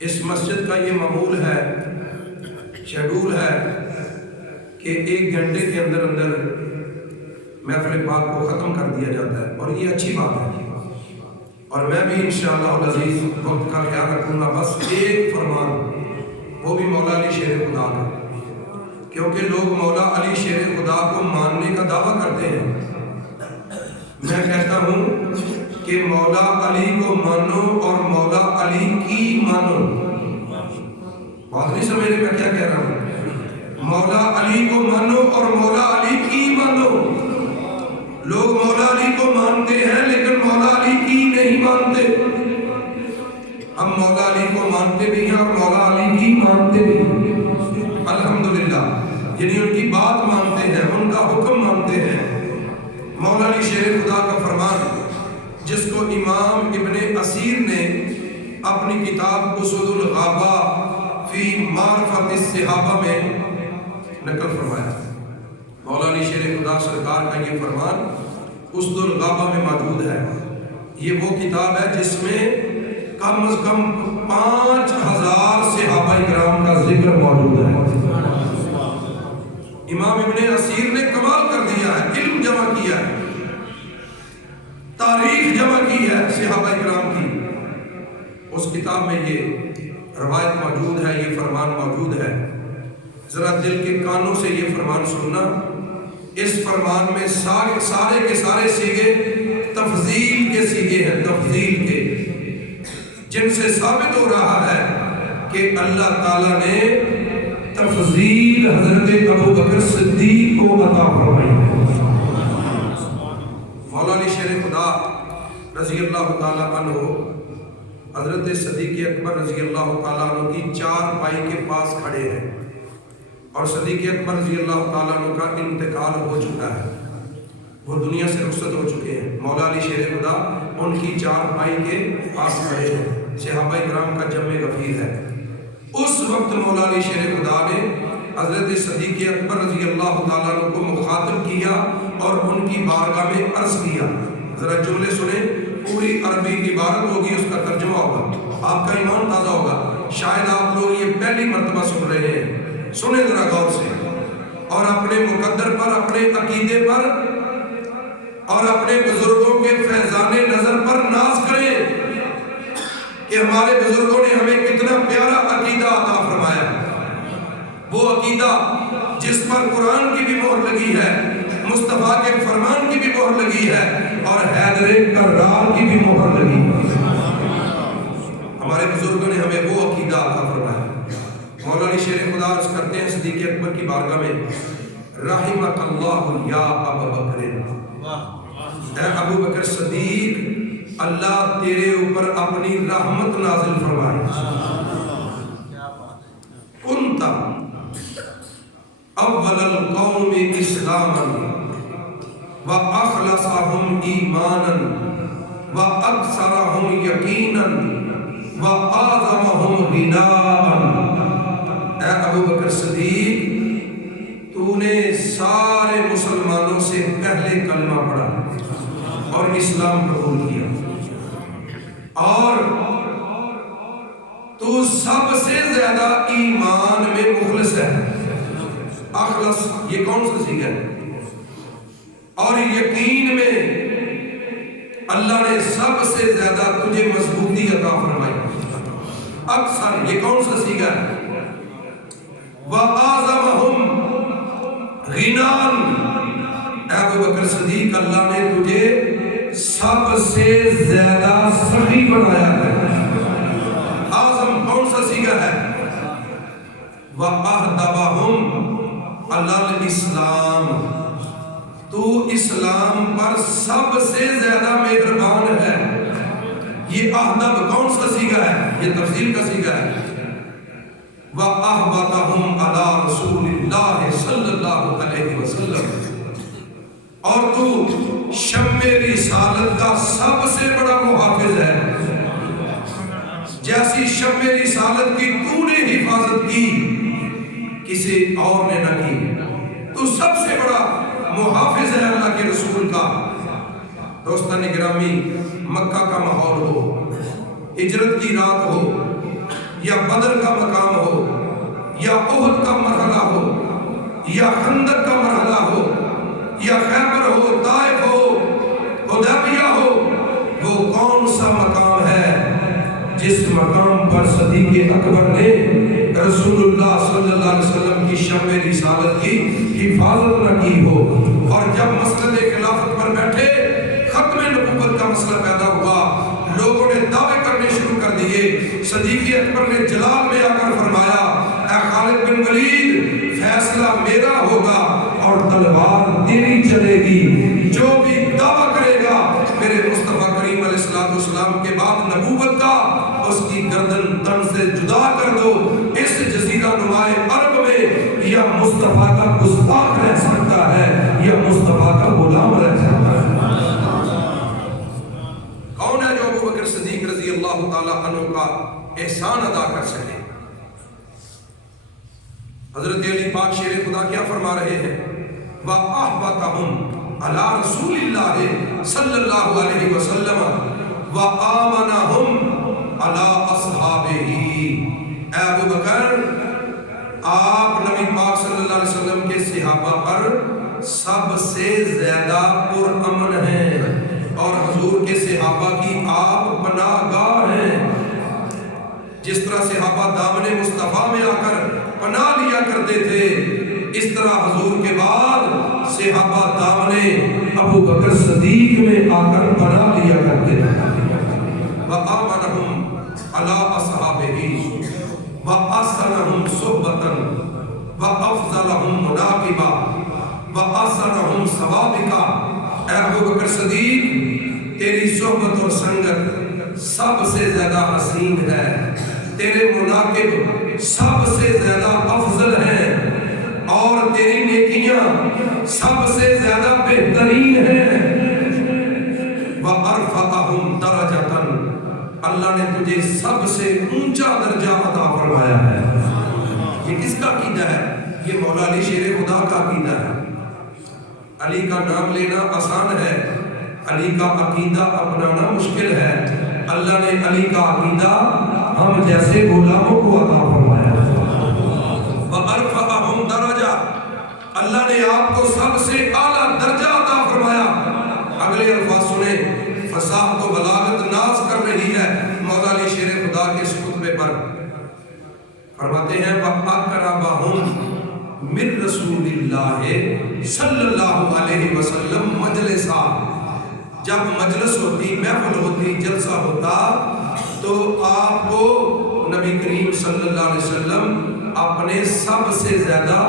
اس مسجد کا یہ معمول ہے، شیڈول ہے کہ 1 گھنٹے کے اندر اندر محفل پاک کو ختم کر دیا جاتا ہے، اور یہ اچھی بات ہے۔ اور میں بھی انشاءاللہ العزیز وقت کا خیال رکھوں گا، بس ایک فرمان، وہ بھی مولا علی شیر خدا کا، کیونکہ لوگ مولا علی شیر خدا کو ماننے کا دعویٰ کرتے ہیں۔ میں کہتا ہوں کہ مولا علی کو مانو اور مولا علی کی مانو۔ بات نہیں سمجھ رہے میں کیا کہہ رہا ہوں؟ مولا علی کو مانو اور مولا علی کی مانو۔ لوگ مولا علی کو مانتے ہیں لیکن مولا علی کی نہیں مانتے۔ ہم مولا علی کو مانتے بھی ہیں اور مولا علی کی مانتے بھی ہیں، الحمدللہ، یعنی ان کی بات مانتے ہیں، ان کا حکم مانتے ہیں۔ مولا علی شیر خدا کا فرمان جس کو امام ابن اسیر نے اپنی کتاب اسود الغابہ فی معرفت الصحابہ میں نقل فرمایا۔ مولا علی شیر خدا سرکار کا یہ فرمان اسود الغابہ میں موجود ہے۔ یہ وہ کتاب ہے جس میں کم از کم 5000 صحابہ کرام کا ذکر موجود ہے۔ امام ابن اسیر نے کمال کر دیا ہے، علم جمع کیا ہے، تاریخ جمع کی ہے صحابہ کرام کی۔ اس کتاب میں یہ روایت موجود ہے، یہ فرمان موجود ہے۔ ذرا دل کے کانوں سے یہ فرمان سننا۔ اس فرمان میں سارے کے سارے سیغے تفضیل کے سیغے ہیں، تفضیل کے، جن سے ثابت ہو رہا ہے کہ اللہ تعالیٰ نے تفضیل حضرت ابو بکر صدیق کو عطا فرمائی ہے۔ مولا علی شیر خدا رضی اللہ تعالیٰ عنہ حضرت صدیق اکبر رضی اللہ تعالیٰ عنہ کی 4 پائی کے پاس کھڑے ہیں، اور صدیق اکبر رضی اللہ تعالیٰ عنہ کا انتقال ہو چکا ہے، وہ دنیا سے رخصت ہو چکے ہیں۔ مولا علی شیر خدا ان کی 4 پائی کے پاس کھڑے ہیں، صحابہ کرام کا جمع غفیر ہے۔ اس وقت مولا علی شیر خدا نے حضرت صدیق اکبر رضی اللہ تعالیٰ عنہ کو مخاطب کیا اور ان کی بارگاہ میں عرض کیا۔ ذرا جملے سنیں، پوری عربی عبارت ہوگی، اس کا ترجمہ ہوگا، آپ کا ایمان تازہ ہوگا۔ شاید آپ لوگ یہ پہلی مرتبہ سن رہے ہیں، سنیں ذرا غور سے، اور اپنے مقدر پر، اپنے عقیدے پر اور اپنے بزرگوں کے فیضان نظر پر ناز کریں کہ ہمارے بزرگوں نے ہمیں کتنا پیارا عقیدہ عطا فرمایا۔ وہ عقیدہ جس پر قرآن کی بھی مہر لگی ہے، مصطفیٰ کے فرمان کی بھی مہر لگی ہے، اور حیدر کرار کی بھی مہر لگی ہے۔ ہمارے بزرگوں نے ہمیں وہ عقیدہ عطا فرمایا۔ مولا علی شیر خدا عرض کرتے ہیں صدیق اکبر کی بارگاہ میں، رحمک اللہ یا ابا بکر، اے ابو بکر صدیق، اللہ تیرے اوپر اپنی رحمت نازل فرمائے۔ کنتا اول القوم اسلاما واخلصهم ایمانا واکثرهم یقینا واعظمهم غناء۔ اے ابو بکر صدیق، تو نے سارے مسلمانوں سے پہلے کلمہ پڑھا اور اسلام قبول کیا، اور تو سب سے زیادہ ایمان میں مخلص ہے۔ اخلص یہ کون سا صیغہ ہے؟ اور یقین میں اللہ نے سب سے زیادہ تجھے مضبوطی عطا فرمائی۔ اکثر یہ کون سا صیغہ ہے؟ وَآزَمَهُمْ غِنَان، اے ابو بکر صدیق، اللہ نے تجھے سب سے زیادہ سخی بنایا ہے۔ آزم کون سا صیغہ ہے؟ وَأَهْدَبَهُمْ، اللہ نے اسلام، تو اسلام پر سب سے زیادہ مہربان ہے۔ یہ اہدب کون سا صیغہ ہے؟ یہ تفضیل کا صیغہ ہے۔ وَأَحْبَتَهُمْ عَلَىٰ رَسُولِ اللَّهِ صلی اللہ علیہ وسلم، اور تو شمع رسالت کا سب سے بڑا محافظ ہے۔ جیسی شمع رسالت کی تو نے حفاظت کی، کسی اور نے نہ کی، تو سب سے بڑا محافظ ہے اللہ کے رسول کا۔ دوستان گرامی، مکہ کا ماحول ہو، ہجرت کی رات ہو، یا بدر کا مقام ہو یا احد کا مرحلہ ہو یا خندق کا مرحلہ ہو یا خیبر ہو، طائف ہو، حدیبیہ ہو، وہ کون سا مقام ہے جس مقام پر صدیق اکبر نے رسول اللہ صلی اللہ علیہ وسلم کی شمع رسالت کی حفاظت نہ کی ہو؟ اور جب مسئلہ خلافت پر بیٹھے، ختم نبوت کا مسئلہ پیدا ہوا، لوگوں نے دعوے کرنے شروع کر دیے۔ صدیق اکبر نے جلال میں آ کر فرمایا، اے خالد بن ولید، فیصلہ میرا ہوگا اور تلوار تیری چلے گی، جو بھی دعویٰ کرے گا میرے مصطفیٰ کریم علیہ السلام کے بعد نبوت کا، اس کی گردن تن سے جدا کر دو۔ اس جزیرہ نما عرب میں یا مصطفیٰ کا گستاخ رہ سکتا ہے یا مصطفیٰ کا غلام رہ سکتا ہے۔ کون ہے جو ابو بکر صدیق رضی اللہ تعالیٰ عنہ کا احسان ادا کر سکے؟ حضرت علی پاک شیر خدا کیا فرما رہے ہیں؟ وَأَحْبَتَهُمْ عَلَى رَسُولِ اللَّهِ صلی اللہ علیہ وسلم وَآمَنَهُمْ عَلَى أَصْحَابِهِ۔ اے ابو بکر، آپ نبی پاک صلی اللہ علیہ وسلم کے صحابہ پر سب سے زیادہ پرامن ہیں اور حضور کے صحابہ کی آپ پناہ گاہ ہیں۔ جس طرح صحابہ دامن مصطفیٰ میں آ کر پناہ لیا کرتے تھے، اس طرح حضور کے بعد صحابہ دامن ابو بکر صدیق میں آ کر پناہ لیا کرتے تھے۔ وَآمَنَهُمْ عَلَىٰ أَصْحَابِهِ وَأَحْسَنَهُمْ صُحْبَةً وَأَفْضَلَهُمْ مُنَاقِبًا وَأَحْسَنَهُمْ سَوَابِقًا۔ اے ابو بکر صدیق، تیری صحبت اور سنگت سب سے زیادہ حسین ہے، تیرے مناقب سب سے زیادہ افضل ہیں، اور تیری نیکیاں سب سے زیادہ بہترین ہیں۔ وَأَرْفَعَهُمْ دَرَجَةً، اللہ نے تجھے سب سے اونچا درجہ عطا فرمایا ہے۔ یہ کس کا عقیدہ ہے؟ یہ مولا علی شیر خدا کا عقیدہ ہے۔ علی کا نام لینا آسان ہے، علی کا عقیدہ اپنانا مشکل ہے۔ اللہ نے علی کا عقیدہ ہم جیسے غلاموں کو عطا فرمایا۔ وَأَرْفَعَهُمْ دَرَجَةً، اللہ نے آپ کو سب سے اعلیٰ درجہ عطا فرمایا۔ اگلے الفاظ سنیں، فصاحت و بلاغت ناز کر رہی ہے مولا علی شیر خدا کے اس خطبے پر۔ فرماتے ہیں وَأَقْرَبَهُمْ من رسول اللہ صلی اللہ علیہ وسلم مجلسا، جب مجلس ہوتی، محفل ہوتی، جلسہ ہوتا، تو آپ کو نبی کریم صلی اللہ علیہ وسلم اپنے سب سے زیادہ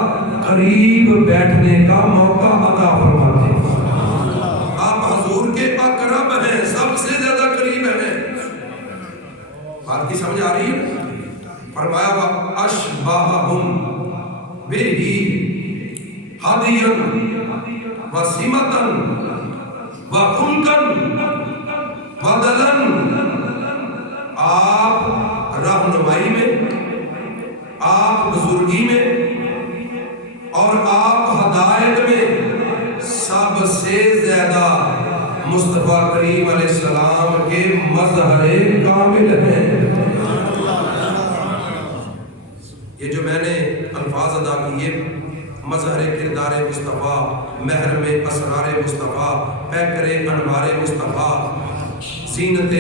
قریب بیٹھنے کا موقع عطا فرماتے ہیں۔ آپ حضور کے اقرب ہیں، سب سے زیادہ قریب ہیں۔ بات کی سمجھ آ رہی ہے؟ فرمایا وَأَشْبَهُمْ بِهِ هَدِيًا وَسِمَةً وَخُلْقًا وَدَلًا، آپ رہنمائی میں، آپ بزرگی میں اور آپ ہدایت میں سب سے زیادہ مصطفیٰ کریم علیہ السلام کے مظہر کامل ہیں۔ یہ جو میں نے الفاظ ادا کیے، مظہر کردار مصطفیٰ، محرم اسرار مصطفیٰ، پیکر انوار مصطفیٰ، زینت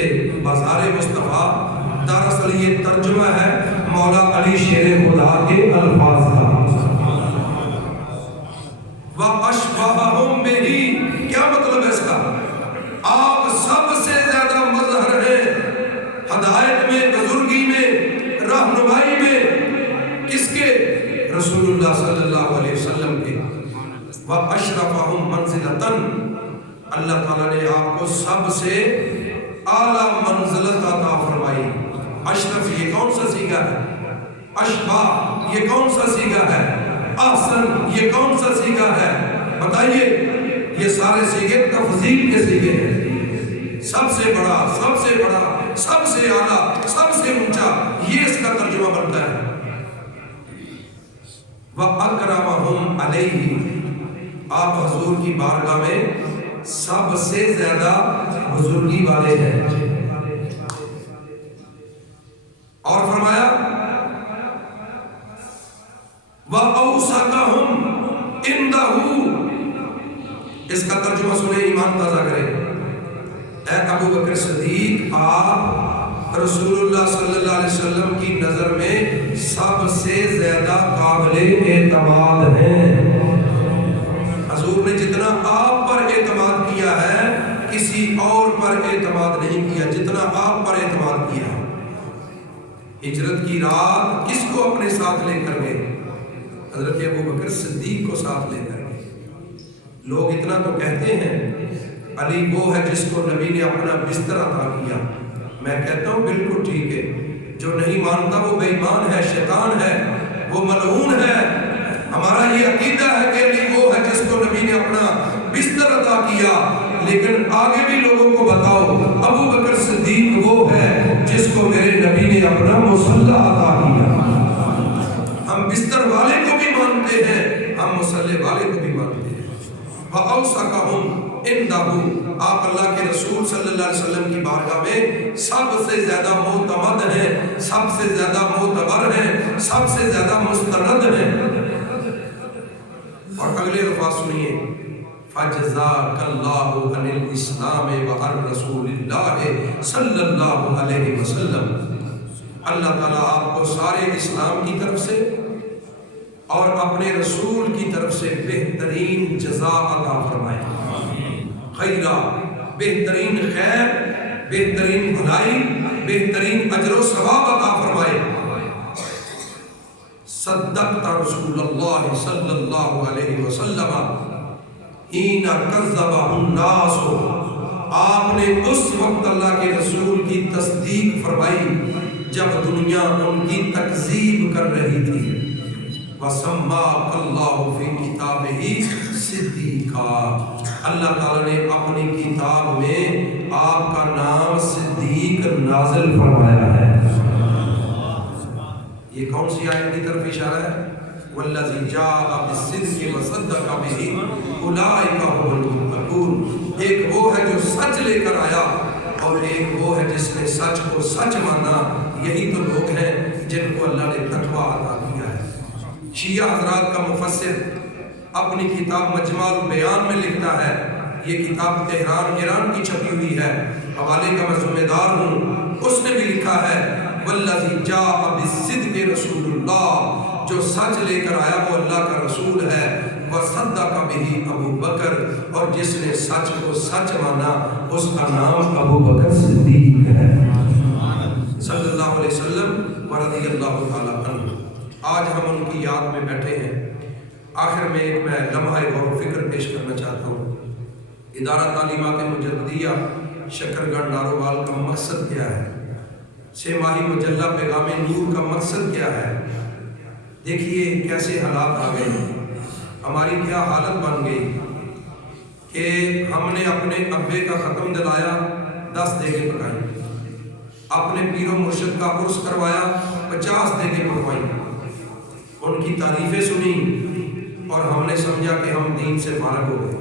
بازار مصطفیٰ، دراصل یہ ترجمہ ہے مولا علی شیر خدا کے الفاظ کا۔ وَأَشْبَهُمْ بِهِ، کیا مطلب ہے اس کا؟ آپ سب سے زیادہ مظہر ہیں ہدایت میں، بزرگی میں، رہنمائی میں، کس کے؟ رسول اللہ صلی اللہ علیہ وسلم کے۔ وَأَشْرَفَهُمْ مَنزِلَةً، اللہ تعالیٰ نے آپ کو سب سے اعلیٰ منزلت عطا فرمائی۔ اشرف یہ کون سا صیغہ ہے؟ اشبا یہ کون سا صیغہ ہے؟ احسن یہ کون سا صیغہ ہے؟ بتائیے، یہ سارے صیغے تفضیل کے صیغے ہیں۔ سب سے بڑا، سب سے بڑا، سب سے اعلیٰ، سب سے اونچا، یہ اس کا ترجمہ بنتا ہے۔ وَأَكْرَمَهُمْ عَلَيْهِ، آپ حضور کی بارگاہ میں سب سے زیادہ بزرگی والے ہیں۔ اور فرمایا وَأَوْسَطَهُمْ عِنْدَهُ. اس کا ترجمہ سنیں، ایمان تازہ کریں. اے ابو بکر صدیق، آپ رسول اللہ صلی اللہ علیہ وسلم کی نظر میں سب سے زیادہ قابل اعتماد ہیں. حضور نے جتنا آپ پر اعتماد کیا ہے کسی اور پر اعتماد نہیں کیا جتنا آپ پر اعتماد کیا ہے. ہجرت کی رات کس کو اپنے ساتھ لے کر گئے؟ حضرت ابو بکر صدیق کو ساتھ لے کر گئے. لوگ اتنا تو کہتے ہیں علی وہ ہے جس کو نبی نے اپنا بستر عطا کیا. میں کہتا ہوں بالکل ٹھیک ہے. جو نہیں مانتا وہ بے ایمان ہے، شیطان ہے، وہ ملعون ہے. ہمارا یہ عقیدہ ہے کہ علی وہ ہے جس کو نبی نے اپنا بستر عطا کیا. لیکن آگے بھی لوگوں کو بتاؤ ابو بکر صدیق وہ ہے جس کو میرے نبی نے اپنا مصلی عطا کیا. ہم بستر والے کو بھی مانتے ہیں، ہم مصلی والے کو بھی مانتے ہیں. وَأَوْسَطَهُمْ عِنْدَهُ. آپ اللہ کے رسول صلی اللہ علیہ وسلم کی بارگاہ میں سب سے زیادہ معتمد ہیں، سب سے زیادہ معتبر ہیں، سب سے زیادہ مستند ہیں. اور اگلے الفاظ سنیے، فَجَزَاكَ اللَّهُ عَنِ الْإِسْلَامِ وَعَنْ رَسُولِ اللَّهِ صلی اللہ علیہ وسلم. اللہ تعالیٰ آپ کو سارے اسلام کی طرف سے اور اپنے رسول کی طرف سے بہترین جزا عطا فرمائے. خیرہ، بہترین خیر، بہترین بھلائی، بہترین اجر و ثواب عطا فرمائے. صدقت رسول اللہ صلی اللہ علیہ وسلم حین کذبہ الناس. آپ نے اس وقت اللہ کے رسول کی تصدیق فرمائی جب دنیا ان کی تکذیب کر رہی تھی. وَسَمَّاكَ اللَّهُ فِي كِتَابِهِ صِدِّيقًا. اللہ تعالیٰ نے اپنی کتاب میں آپ کا نام صدیق نازل فرمایا ہے. یہ کون سی آیت کی طرف اشارہ ہے؟ وَالَّذِي جَاءَ بِالصِّدْقِ وَصَدَّقَ بِهِ أُولَٰئِكَ هُمُ الْمُتَّقُونَ. ایک وہ ہے جو سچ لے کر آیا اور ایک وہ ہے جس نے سچ کو سچ مانا. یہی تو لوگ ہیں جن کو اللہ نے تقویٰ عطا کیا ہے. شیعہ حضرات کا مفسر اپنی کتاب مجمع البیان میں لکھتا ہے، یہ کتاب تہران ایران کی چھپی ہوئی ہے، حوالے کا میں ذمہ دار ہوں. اس نے بھی لکھا ہے والذی جاء بالصدق رسول اللہ، جو سچ لے کر آیا وہ اللہ کا رسول ہے. وصدق بہ ابو بکر، اور جس نے سچ کو سچ مانا اس کا نام ابو بکر صدیق ہے صلی اللہ علیہ وسلم ورضی اللہ تعالیٰ عنہ. آج ہم ان کی یاد میں بیٹھے ہیں. آخر میں ایک میں لمحہ غور و فکر پیش کرنا چاہتا ہوں. ادارہ تعلیمات مجددیہ شکرگڑھ نارووال کا مقصد کیا ہے؟ 6 ماہی مجلہ پیغام نور کا مقصد کیا ہے؟ دیکھیے کیسے حالات آ گئے، ہماری کیا حالت بن گئی کہ ہم نے اپنے ابے کا ختم دلایا 10 دیگیں پکائیں، اپنے پیر و مرشد کا عرس کروایا 50 دیگیں پکوائیں، ان کی تعریفیں سنی اور ہم نے سمجھا کہ ہم دین سے فارغ ہو گئے.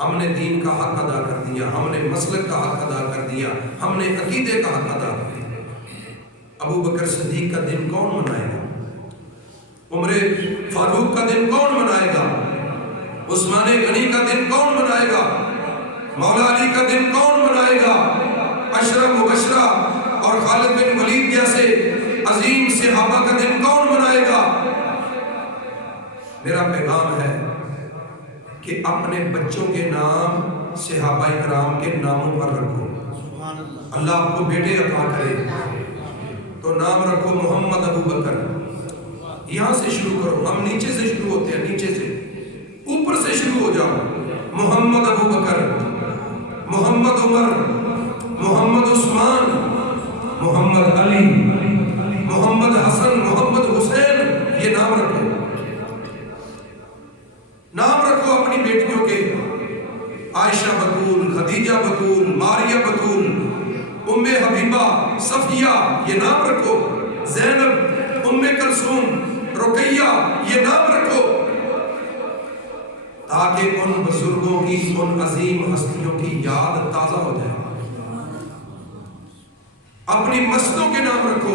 ہم نے دین کا حق ادا کر دیا، ہم نے مسلک کا حق ادا کر دیا، ہم نے عقیدے کا حق ادا کر دیا. ابو بکر صدیق کا دن کون منائے گا؟ عمر فاروق کا دن کون منائے گا؟ عثمان غنی کا دن کون منائے گا؟ مولا علی کا دن کون منائے گا؟ عشرہ مبشرہ اور خالد بن ولید جیسے عظیم صحابہ کا دن کون منائے گا؟ میرا پیغام ہے کہ اپنے بچوں کے نام صحابہ کرام کے ناموں پر رکھو. اللہ آپ کو بیٹے عطا کرے تو نام رکھو محمد ابو بکر. یہاں سے شروع کرو، ہم نیچے سے شروع ہوتے ہیں، نیچے سے اوپر سے شروع ہو جاؤ. محمد ابو بکر، محمد عمر، محمد عثمان، محمد علی، محمد حسن، محمد حسین، یہ نام رکھو. نام رکھو اپنی بیٹیوں کے، عائشہ بطول، خدیجہ بطول، ماریہ بطول، ام حبیبہ، صفیہ، یہ نام رکھو. زینب، ام کلثوم، رقیہ، یہ نام رکھو تاکہ ان بزرگوں کی، ان عظیم ہستیوں کی یاد تازہ ہو جائے. اپنی مسجدوں کے نام رکھو.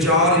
4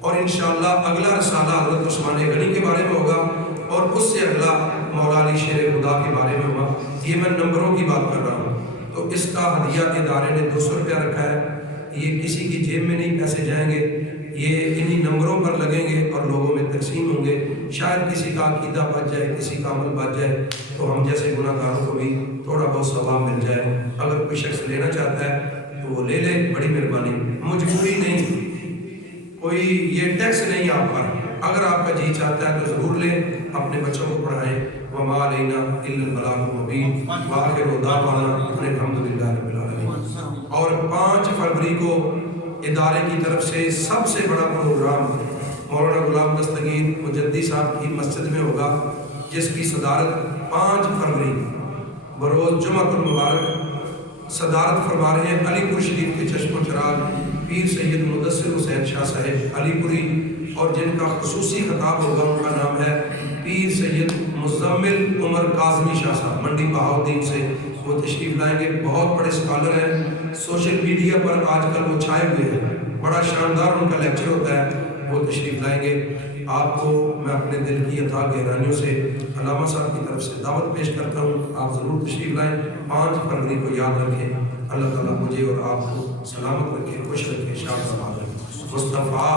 اور انشاءاللہ اگلا رسالہ حضرت عثمان غنی کے بارے میں ہوگا، اور اس سے اگلا مولا علی شیر خدا کے بارے میں ہوگا۔ یہ میں نمبروں کی بات کر رہا ہوں۔ تو اس کا ہدیہ ادارے نے 200 روپیہ رکھا ہے، یہ کسی کی جیب میں نہیں پیسے جائیں گے، یہ انہی نمبروں پر لگیں گے اور لوگوں میں تقسیم ہوں گے۔ شاید کسی کا عقیدہ بچ جائے، کسی کا عمل بچ جائے، تو ہم جیسے گناہ گاروں کو بھی تھوڑا بہت ثواب مل جائے۔ اگر کوئی شخص لینا چاہتا ہے تو وہ لے لے، بڑی مہربانی، مجبوری نہیں، کوئی یہ ٹیکس نہیں آپ پر۔ اگر آپ کا جی چاہتا ہے تو ضرور لیں، اپنے بچوں کو پڑھائیں۔ وما علینا الا البلاغ المبین وآخر دعوانا ان الحمدللہ رب العالمین۔ اور 5 فروری کو ادارے کی طرف سے سب سے بڑا پروگرام مولانا غلام دستگیر مجدی صاحب کی مسجد میں ہوگا، جس کی صدارت 5 فروری بروز جمعہ المبارک صدارت فرما رہے ہیں علی پور شریف کے چشم و چراغ پیر سید مدثر حسین شاہ صاحب علی پوری، اور جن کا خصوصی خطاب ہوگا ان کا نام ہے پیر سید مزمل عمر کاظمی شاہ صاحب منڈی بہاؤدین سے۔ وہ تشریف لائیں گے، بہت بڑے اسکالر ہیں، سوشل میڈیا پر آج کل وہ چھائے ہوئے ہیں، بڑا شاندار ان کا لیکچر ہوتا ہے، وہ تشریف لائیں گے۔ آپ کو میں اپنے دل کی عطا گہرائیوں سے علامہ صاحب کی طرف سے دعوت پیش کرتا ہوں، آپ ضرور تشریف لائیں۔ 5 فروری کو یاد رکھیں۔ اللہ تعالیٰ مجھے اور آپ کو سلامت رکھے، خوش رکھے، شاد سلامت رکھے۔ مصطفیٰ